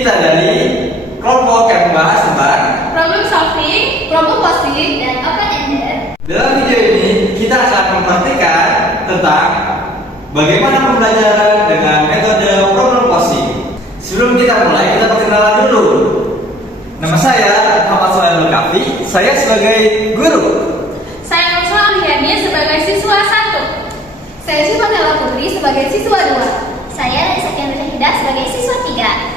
Kita dari kelompok yang membahas tentang problem solving, problem posting, dan open-ended. Dalam video ini kita akan mempraktikkan tentang bagaimana pembelajaran dengan metode problem posting. Sebelum kita mulai, kita perkenalan dulu. Nama saya Muhammad Shalal Kafi. Saya sebagai guru. Saya Nusra Aliani sebagai siswa 1. Saya Syifa Nela Putri sebagai siswa 2. Saya Raisa Kendra Hidah sebagai siswa 3.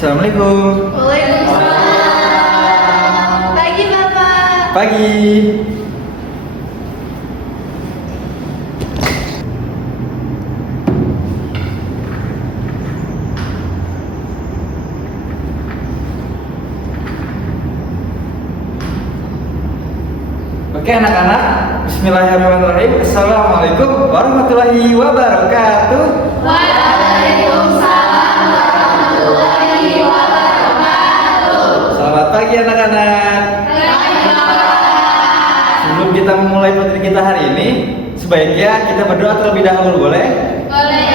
Assalamualaikum. Waalaikumsalam. Pagi Bapak. Pagi. Oke anak-anak, bismillahirrahmanirrahim. Assalamualaikum warahmatullahi wabarakatuh. Waalaikumsalam warahmatullahi wabarakatuh. Selamat pagi anak-anak. Sebelum kita memulai materi kita hari ini, sebaiknya kita berdoa terlebih dahulu, boleh? Boleh.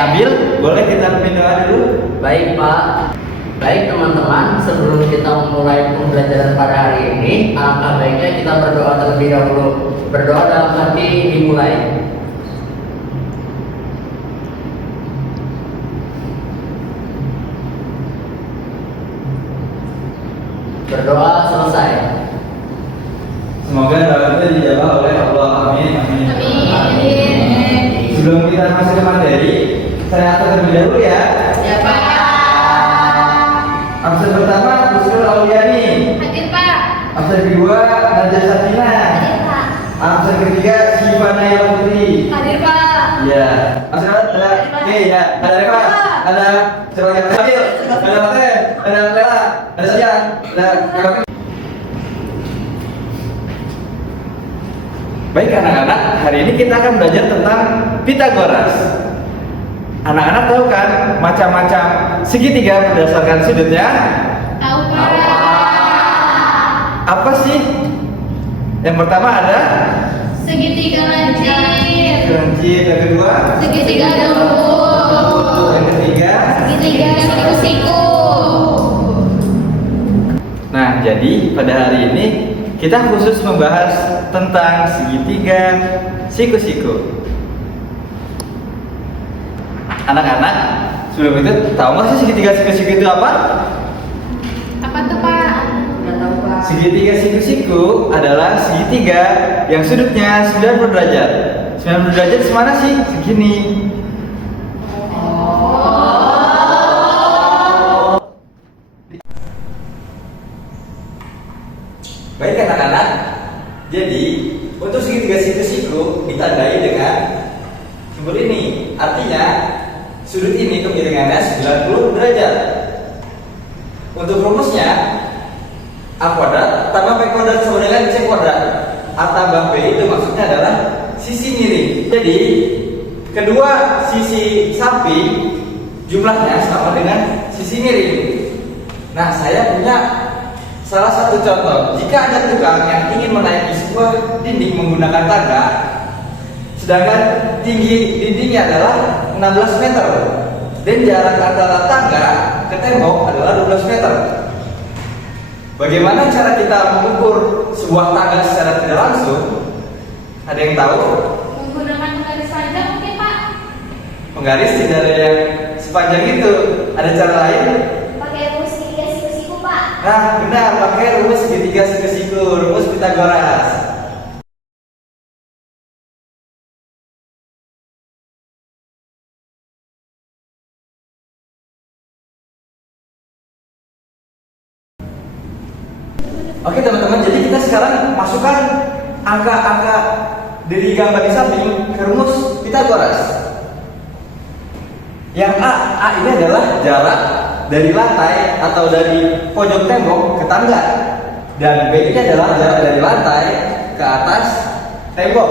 Nabil, boleh kita berdoa dulu? Baik Pak. Baik teman-teman, sebelum kita memulai pembelajaran pada hari ini, alangkah baiknya kita berdoa terlebih dahulu. Berdoa dalam hati dimulai. Berdoa selesai. Semoga doa kita dijawab oleh Allah. Amin. Amin. Amin. Sebelum kita masuk ke materi, saya akan terlebih dahulu ya. Ya Pak. Absen pertama Nusra Aliani. Hadir Pak. Absen kedua Najah Satina. Hadir Pak. Absen ketiga Syifa Nela Putri. Hadir Pak. Ya. Absen ada oke ya. Ada Eva, ada Syifa Fadil, ada Maten, ada Lela, ada Sajang, ada Kakak. Baik anak-anak, hari ini kita akan belajar tentang Pitagoras. Anak-anak tahu kan macam-macam segitiga berdasarkan sudutnya? Tahu Pak. Apa sih? Yang pertama ada Segitiga lancip. lancip, yang kedua Segitiga lembut. yang ketiga. Segitiga siku-siku. Nah, jadi pada hari ini kita khusus membahas tentang segitiga siku-siku. Anak-anak, sebelum itu tahu nggak sih segitiga siku-siku itu apa? Apa tuh Pak? Nggak tahu Pak. Segitiga siku-siku adalah segitiga yang sudutnya 90 derajat. 90 derajat semana sih? Segini. Baik anak-anak, jadi untuk segitiga siku-siku ditandai dengan simbol ini. Artinya sudut ini kemiringannya 90 derajat. Untuk rumusnya A kuadrat tambah B kuadrat sama dengan C kuadrat. A tambah B itu maksudnya adalah sisi miring. Jadi kedua sisi samping jumlahnya sama dengan sisi miring. Nah, saya punya salah satu contoh. Jika ada tukang yang ingin menaiki sebuah dinding menggunakan tangga, sedangkan tinggi dindingnya adalah 16 meter dan jarak antara tangga ke tembok adalah 12 meter. Bagaimana cara kita mengukur sebuah tangga secara tidak langsung? Ada yang tahu? Menggunakan penggaris panjang mungkin Pak. Penggaris tidak ada yang sepanjang itu. Ada cara lain? Pakai rumus segitiga siku-siku Pak. Nah, benar, pakai rumus segitiga siku-siku, rumus Pitagoras. Oke teman-teman, jadi kita sekarang masukkan angka-angka dari gambar di samping ke rumus Pitagoras. Yang A ini adalah jarak dari lantai atau dari pojok tembok ke tangga. Dan B ini adalah jarak dari lantai ke atas tembok.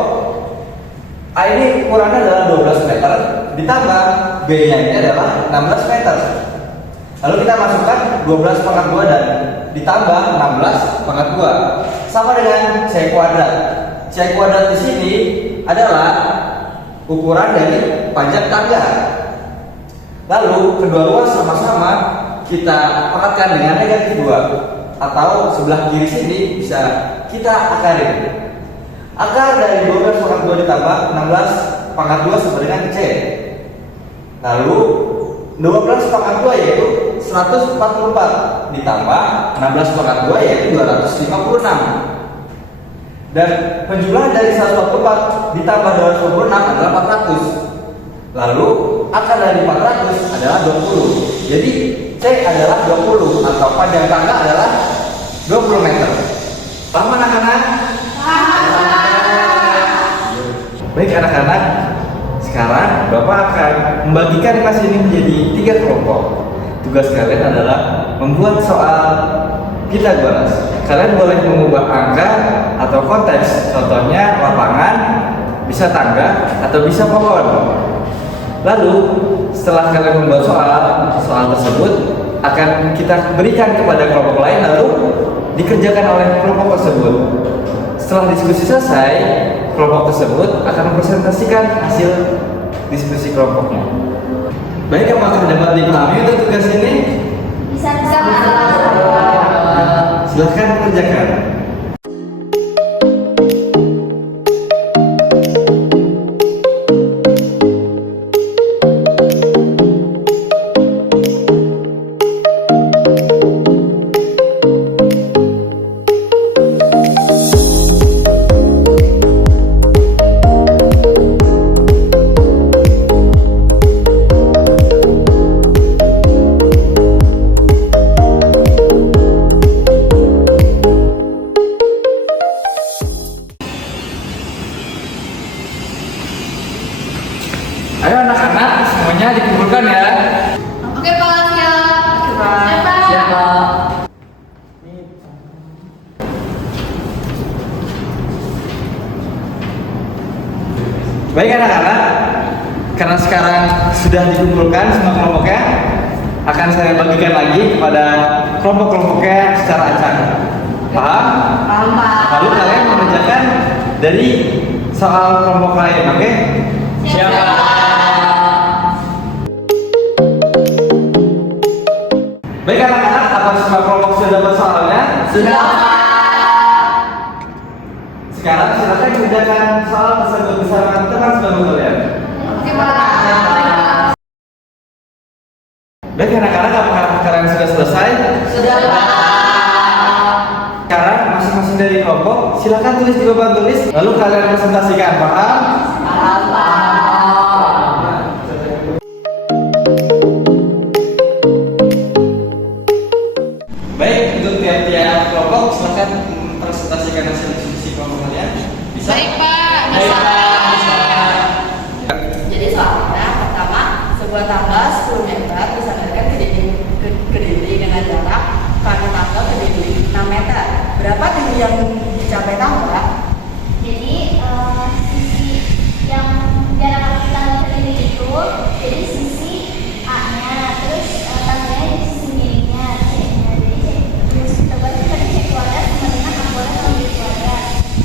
A ini ukurannya adalah 12 meter, ditambah B-nya ini adalah 16 meter. Lalu kita masukkan 12 pangkat 2 dan ditambah 16 pangkat 2 sama dengan C kuadrat. C kuadrat di sini adalah ukuran dari panjang tangga. Lalu kedua ruas sama-sama kita pakatkan dengan negatif 2, atau sebelah kiri sini bisa kita akarin. Akar dari 12 pangkat 2 ditambah 16 pangkat 2 sama dengan C. Lalu 12 pangkat 2 yaitu 144 ditambah 16 pangkat 2 yaitu 256. Dan penjumlahan dari 144 ditambah 256 adalah 400. Lalu akar dari 400 adalah 20. Jadi C adalah 20 atau panjang tangga adalah 20 meter. Paham anak-anak? Baik anak-anak, sekarang Bapak akan membagikan kelas ini menjadi 3 kelompok. Tugas kalian adalah membuat soal Pitagoras. Kalian boleh mengubah angka atau konteks, contohnya lapangan, bisa tangga, atau bisa pohon. Lalu setelah kalian membuat soal tersebut akan kita berikan kepada kelompok lain, lalu dikerjakan oleh kelompok tersebut. Setelah diskusi selesai, kelompok tersebut akan mempresentasikan hasil diskusi kelompoknya. Baik, apakah dapat dipahami untuk tugas ini? Bisa. Silahkan kerjakan. Ayo anak-anak, semuanya dikumpulkan ya. Oke Pak, siap. Siapa? Baik anak-anak, karena sekarang sudah dikumpulkan semua kelompoknya, akan saya bagikan lagi kepada kelompok-kelompoknya secara acak. Paham? Paham Pak. Lalu kalian mengerjakan dari soal kelompok lain, oke? Siapa? Baik anak-anak, apa semua kelompok sudah dapat soalnya? Sudah. Sekarang silakan kerjakan soal tersebut bersama teman sebangku kalian. Oke Pak. Baik anak-anak, apakah kalian sudah selesai? Sudah. Sekarang masing-masing dari kelompok silakan tulis di papan tulis, lalu kalian presentasikan. Paham? Baik, untuk tiap-tiap kelompok silakan presentasikan hasil diskusi kelompok kalian. Bisa? Baik Pak. Baik, Pak. Bisa. Jadi soalnya pertama, sebuah tangga 10 meter disandarkan ke dinding dengan jarak karena tangga ke dinding 6 meter. Berapa tinggi yang dicapai tangga? Jadi sisi yang jarak tangga ke dinding itu, jadi sisi A-nya, terus tangganya di sisi miringnya, C-nya. Jadi terus tadi C kuadrat sama dengan 6 kuadrat sama B kuadrat.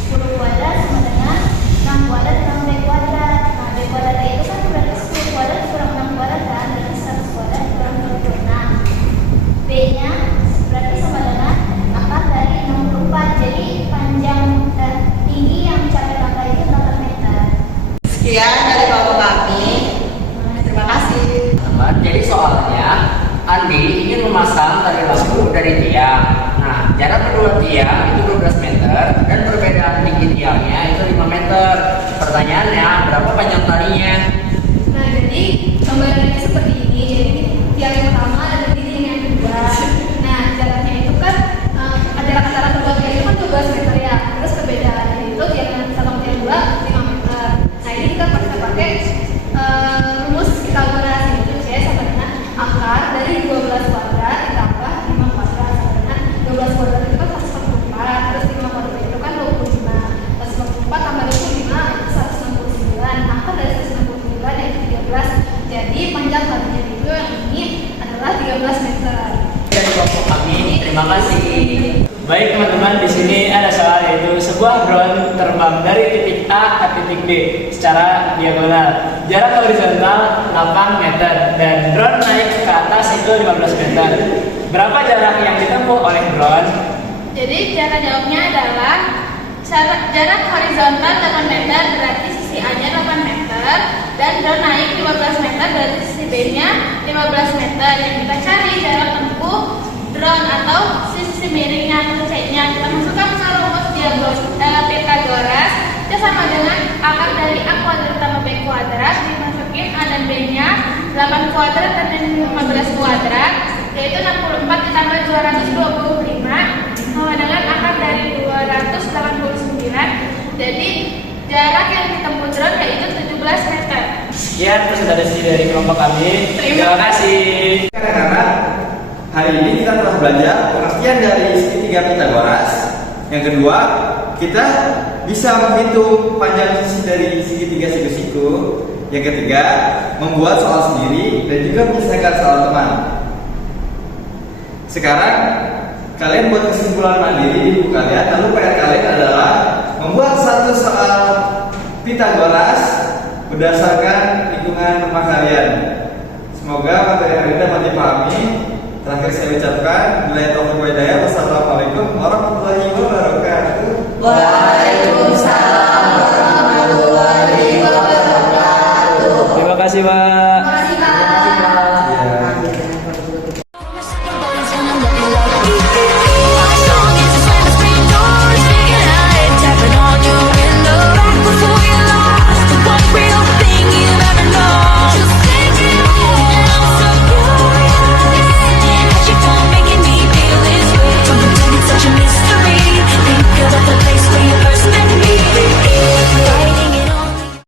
10 kuadrat sama dengan 6 kuadrat sama B kuadrat. Nah, B kuadrat itu kan berarti 10 kuadrat kurang 6 kuadrat kan, berarti 100 kuadrat kurang 26. B-nya berarti sama dengan akar dari 64. Jadi panjang tinggi yang mencapai tangga itu 8 meter. Sekian dari kelompok kami. Terima kasih. Teman, jadi soalnya Andi ingin memasang tali lampu dari tiang. Nah, jarak kedua tiang itu 12 meter dan perbedaan tinggi tiangnya itu 5 meter. Pertanyaannya, berapa panjang talinya? Nah, jadi gambarannya seperti ini. Jadi tiang yang pertama dan tiang yang kedua. Nah, jaraknya itu kan jarak antara kedua tiang itu kan 12 meter ya. Terus perbedaannya itu tiang yang satu sama tiang dua 5 meter. Nah, ini kita pakai rumus Pitagoras, yaitu C sama dengan akar dari 12 kuadrat ditambah 5 kuadrat sama dengan 12 kuadrat itu kan 144, terus 5 kuadrat itu kan 25. 144 tambah 25 itu 169. Akar dari 169 yaitu 13. Jadi panjang talinya itu yang ini adalah 13 meter. Dari kelompok kami, terima kasih. Baik teman-teman, di sini ada soal yaitu sebuah drone terbang dari titik A ke titik B secara diagonal. Jarak horizontal 8 meter dan drone itu 15 meter. Berapa jarak yang ditempuh oleh drone? Jadi cara jawabnya adalah jarak horizontal 8 meter berarti sisi A-nya 8 meter dan drone naik 15 meter berarti sisi B-nya 15 meter. Yang kita cari jarak tempuh drone atau sisi miringnya atau C-nya. Kita masukkan ke rumus Pythagoras. Itu sama dengan akar dari A kuadrat tambah B kuadrat dimasukin A dan B-nya 8 kuadrat dan 15 kuadrat yaitu 64 ditambah 225 sama dengan akar dari 289. Jadi jarak yang ditempuh drone yaitu 17 meter. Sekian presentasi dari kelompok kami. Terima kasih. Anak-anak, hari ini kita telah belajar pengertian dari segitiga Pythagoras. Yang kedua, kita bisa menghitung panjang sisi dari segitiga siku-siku. Yang ketiga, membuat soal sendiri dan juga menyelesaikan soal teman. Sekarang kalian buat kesimpulan mandiri di buku kalian. Lalu PR kalian adalah membuat satu soal Pythagoras berdasarkan lingkungan rumah kalian. Semoga materi yang ini dapat dipahami. Terakhir saya ucapkan, wassalamualaikum warahmatullahi wabarakatuh.